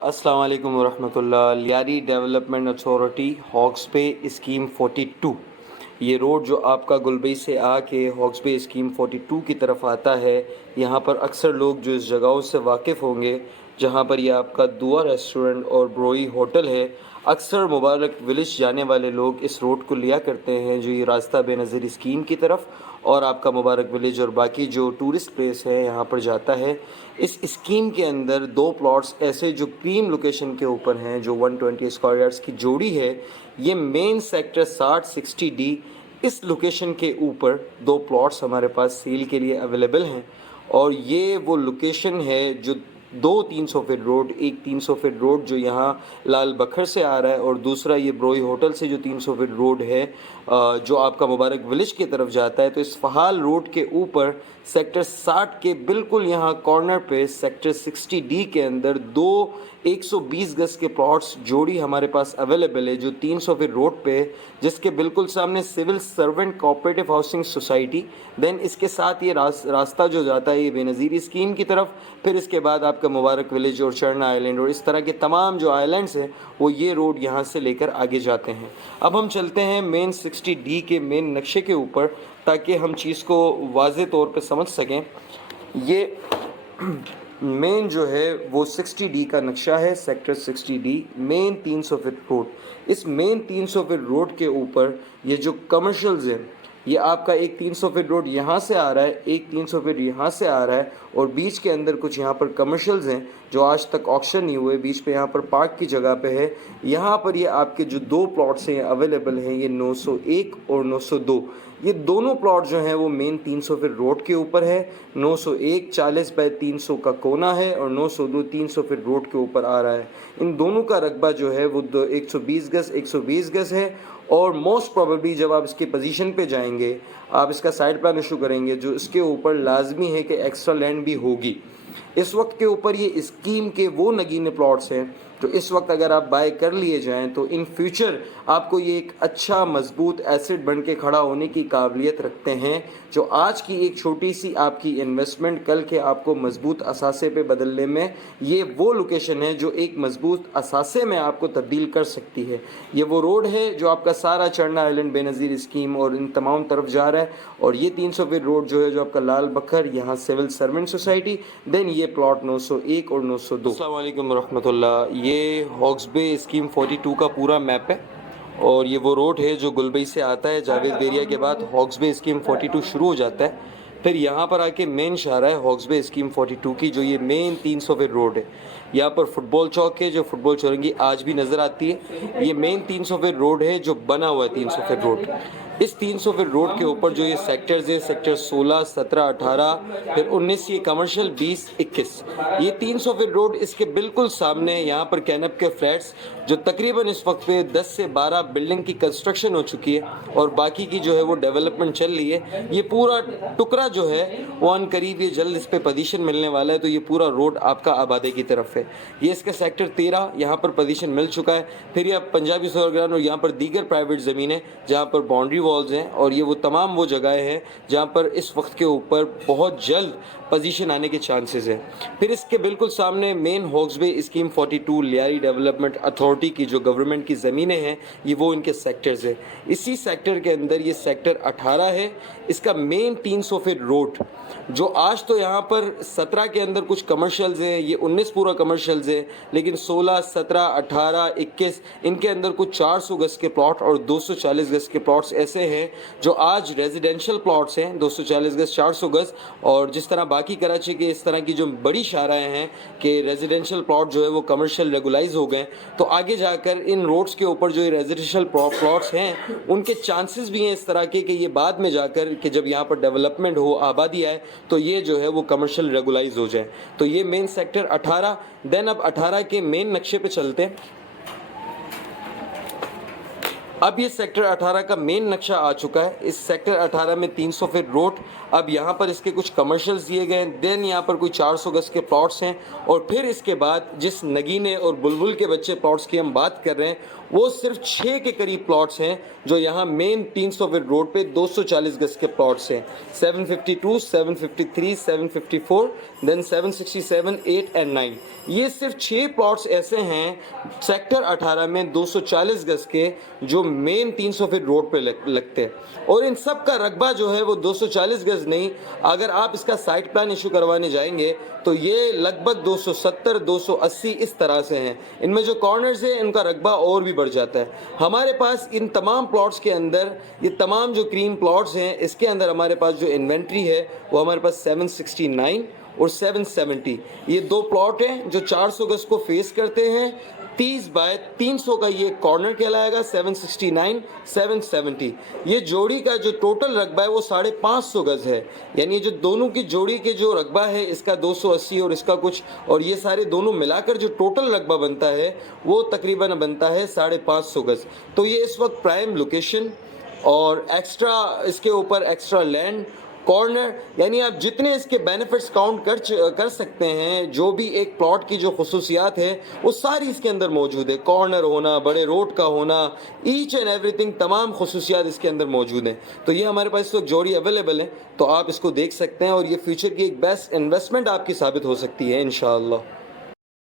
अस्सलाम वालेकुम वरहमतुल्लाह। Lyari development authority hawks बे scheme 42, ये रोड जो आपका गुलबई से आके हॉक्स बे स्कीम 42 की तरफ आता है, यहाँ पर अक्सर लोग जो इस जगहों से वाकिफ़ होंगे, जहाँ पर ये आपका दुआ रेस्टोरेंट और ब्रोई होटल है। अक्सर मुबारक विलेज जाने वाले लोग इस रोड को लिया करते हैं, जो ये रास्ता बेनज़ीर स्कीम की तरफ और आपका मुबारक विलेज और बाकी जो टूरिस्ट प्लेस है यहाँ पर जाता है। इस स्कीम के अंदर दो प्लॉट्स ऐसे जो प्रीम लोकेशन के ऊपर हैं, जो 120 स्क्वायर यार्ड्स की जोड़ी है। ये मेन सेक्टर 6060D इस लोकेशन के ऊपर दो प्लॉट्स हमारे पास सेल के लिए अवेलेबल हैं। और ये वो लोकेशन है जो दो 300 फीट रोड, एक 300 फीट रोड जो यहाँ लाल बखर से आ रहा है, और दूसरा ये ब्रोई होटल से जो 300 फीट रोड है जो आपका मुबारक विलेज की तरफ जाता है। तो इस फ़हाल रोड के ऊपर सेक्टर 60 के बिल्कुल यहाँ कॉर्नर पे सेक्टर 60D के अंदर दो 120 गज के प्लॉट्स जोड़ी हमारे पास अवेलेबल है, जो 300 फीट रोड पे, जिसके बिल्कुल सामने civil servant cooperative housing society. Then इसके साथ ये रास्ता जो जाता है ये बेनज़ीर स्कीम की तरफ, फिर इसके बाद आपका मुबारक विलेज और चरना आइलैंड और इस तरह के तमाम जो आइलैंड्स हैं वो ये रोड यहाँ से लेकर आगे जाते हैं। अब हम चलते हैं मेन 60D के मेन नक्शे के ऊपर, ताकि हम चीज़ को वाज़े तौर पे समझ सकें। ये मेन जो है वो 60D का नक्शा है, sector 60D main 300 feet road. इस मेन 300 फीट रोड के ऊपर ये जो कमर्शियल्स हैं, ये आपका एक 300 फीट रोड यहाँ से आ रहा है, एक 300 फीट यहाँ से आ रहा है, और बीच के अंदर कुछ यहाँ पर कमर्शियल्स हैं जो आज तक ऑक्शन नहीं हुए, बीच पे यहाँ पर पार्क की जगह पे है। यहाँ पर ये आपके जो दो प्लॉट्स हैं अवेलेबल हैं, ये 901 और 902। ये दोनों प्लॉट जो हैं वो मेन 300 फीट रोड के ऊपर है। 901 40 बाय 300 का कोना है और 902 300 फीट रोड के ऊपर आ रहा है। इन दोनों का रकबा जो है वो 120 गज है। और मोस्ट प्रोबेबली जब आप इसकी पोजीशन पे जाएंगे, आप इसका साइड प्लान इशू करेंगे, जो इसके ऊपर लाजमी है कि एक्स्ट्रा लैंड भी होगी। इस वक्त के ऊपर ये स्कीम के वो नगीने प्लॉट्स हैं तो इस वक्त अगर आप बाय कर लिए जाएं तो इन फ्यूचर आपको ये एक अच्छा मजबूत एसेट बन के खड़ा होने की काबिलियत रखते हैं, जो आज की एक छोटी सी आपकी इन्वेस्टमेंट कल के आपको मजबूत असासे पे बदलने में ये वो लोकेशन है जो एक मजबूत असासे में आपको तब्दील कर सकती है। ये वो रोड है जो आपका सारा चरना आइलैंड बेनज़ीर स्कीम और इन तमाम तरफ जा रहा है। और ये 300 फीट रोड जो है जो आपका लाल बखर, यहाँ सिविल सर्वेंट सोसाइटी, देन ये प्लॉट 901 और 902। अस्सलाम वालेकुम रहमतुल्लाह। ये हॉक्स बे स्कीम 42 का पूरा मैप है और ये वो रोड है जो गुलबई से आता है। जावेद बेरिया के बाद हॉक्स बे स्कीम 42 शुरू हो जाता है, फिर यहाँ पर आके मेन शारा है हॉक्स बे स्कीम 42 की, जो ये मेन 300 फीट रोड है। यहाँ पर फुटबॉल चौक है, जो फुटबॉल चौरंगी आज भी नज़र आती है। ये मेन 300 फीट रोड है जो बना हुआ है 300 फीट रोड। इस 300 फीट रोड के ऊपर जो ये सेक्टर्स है, सेक्टर 16, 17, 18, फिर 19, ये कमर्शियल 20, 21, ये 300 फीट रोड। इसके बिल्कुल सामने यहाँ पर कैनप के फ्लैट्स, जो तकरीबन इस वक्त पे 10 से 12 बिल्डिंग की कंस्ट्रक्शन हो चुकी है और बाकी की जो है वो डेवलपमेंट चल रही है। ये पूरा टुकड़ा जो है वो अन करीब ये जल्द इस पे पोजीशन मिलने वाला है, तो ये पूरा रोड आपका आबादी की तरफ है। ये इसका सेक्टर 13 यहाँ पर पोजीशन मिल चुका है। फिर ये पंजाबी सोलर ग्राउंड और यहाँ पर दीगर प्राइवेट ज़मीनें जहाँ पर बाउंड्री वॉल्स हैं, और ये वो तमाम वो जगहें हैं जहाँ पर इस वक्त के ऊपर बहुत जल्द पोजीशन आने के चांसेस हैं। फिर इसके बिल्कुल सामने मेन हॉक्स बे स्कीम 42 लियारी डेवलपमेंट अथॉरिटी की जो गवर्नमेंट की ज़मीनें हैं, ये वो इनके सेक्टर्स हैं। इसी सेक्टर के अंदर ये सेक्टर 18 है, इसका मेन 300 फीट रोड, जो आज तो यहाँ पर 17 के अंदर कुछ कमर्शियल्स हैं, ये 19 पूरा कमर्शियल्स है, लेकिन 16, 17, 18, 21 इनके अंदर कुछ 400 गज के प्लॉट और 240 गज के प्लॉट्स ऐसे हैं जो आज रेजिडेंशियल प्लॉट्स हैं, 240 गज, 400 गज। और जिस तरह बाकी कराची के इस तरह की जो बड़ी शाराएँ हैं कि रेजिडेंशियल प्लॉट जो है वो कमर्शियल रेगुलाइज हो गए, तो आगे जाकर इन रोड्स के ऊपर जो ये रेजिडेंशियल प्लॉट्स हैं उनके चांसेस भी हैं इस तरह के कि ये बाद में जाकर कि जब यहाँ पर डेवलपमेंट हो, आबादी आए, तो ये जो है वो कमर्शियल रेगुलाइज हो जाए। तो ये मेन सेक्टर 18। देन अब 18 के मेन नक्शे पे चलते हैं। अब ये सेक्टर 18 का मेन नक्शा आ चुका है। इस सेक्टर 18 में 300 फीट रोड, अब यहाँ पर इसके कुछ कमर्शियल्स दिए गए हैं, देन यहाँ पर कोई 400 गज के प्लॉट्स हैं, और फिर इसके बाद जिस नगीने और बुलबुल के बच्चे प्लॉट्स की हम बात कर रहे हैं वो सिर्फ 6 के करीब प्लॉट्स हैं जो यहाँ मेन 300 फीट रोड पे 240 गज के प्लॉट्स हैं। 752, 753, 754, देन 767, 8 एंड 9, ये सिर्फ 6 प्लॉट्स ऐसे हैं सेक्टर 18 में 240 गज के जो मेन 300 फीट रोड पे लगते हैं। और इन सब का रकबा जो है वो 240 गज नहीं, अगर आप इसका साइट प्लान इशू करवाने जाएंगे तो ये लगभग 270, 280 इस तरह से हैं। इनमें जो कॉर्नर्स हैं इनका रकबा और भी बढ़ जाता है। हमारे पास इन तमाम प्लॉट्स के अंदर, ये तमाम जो क्रीम प्लॉट्स हैं इसके अंदर हमारे पास जो इन्वेंट्री है वो हमारे पास 769 और 770, ये 2 प्लॉट हैं जो 400 गज को फेस करते हैं। 30 बाय 300 का ये कॉर्नर कहलाएगा। 769, 770, ये जोड़ी का जो टोटल रकबा है वो 550 गज है। यानी जो दोनों की जोड़ी के जो रकबा है इसका 280 और इसका कुछ, और ये सारे दोनों मिलाकर जो टोटल रकबा बनता है वो तकरीबन बनता है 550 गज। तो ये इस वक्त प्राइम लोकेशन और एक्स्ट्रा इसके ऊपर एक्स्ट्रा लैंड, कॉर्नर, यानी आप जितने इसके बेनिफिट्स काउंट कर सकते हैं, जो भी एक प्लॉट की जो खुसूसियात है वो सारी इसके अंदर मौजूद है। कॉर्नर होना, बड़े रोड का होना, ईच एंड एवरीथिंग, तमाम खुसूसियात इसके अंदर मौजूद हैं। तो ये हमारे पास इस वक्त जोड़ी अवेलेबल है, तो आप इसको देख सकते हैं और ये फ्यूचर की एक बेस्ट इन्वेस्टमेंट आपकी साबित हो सकती है इंशाअल्लाह।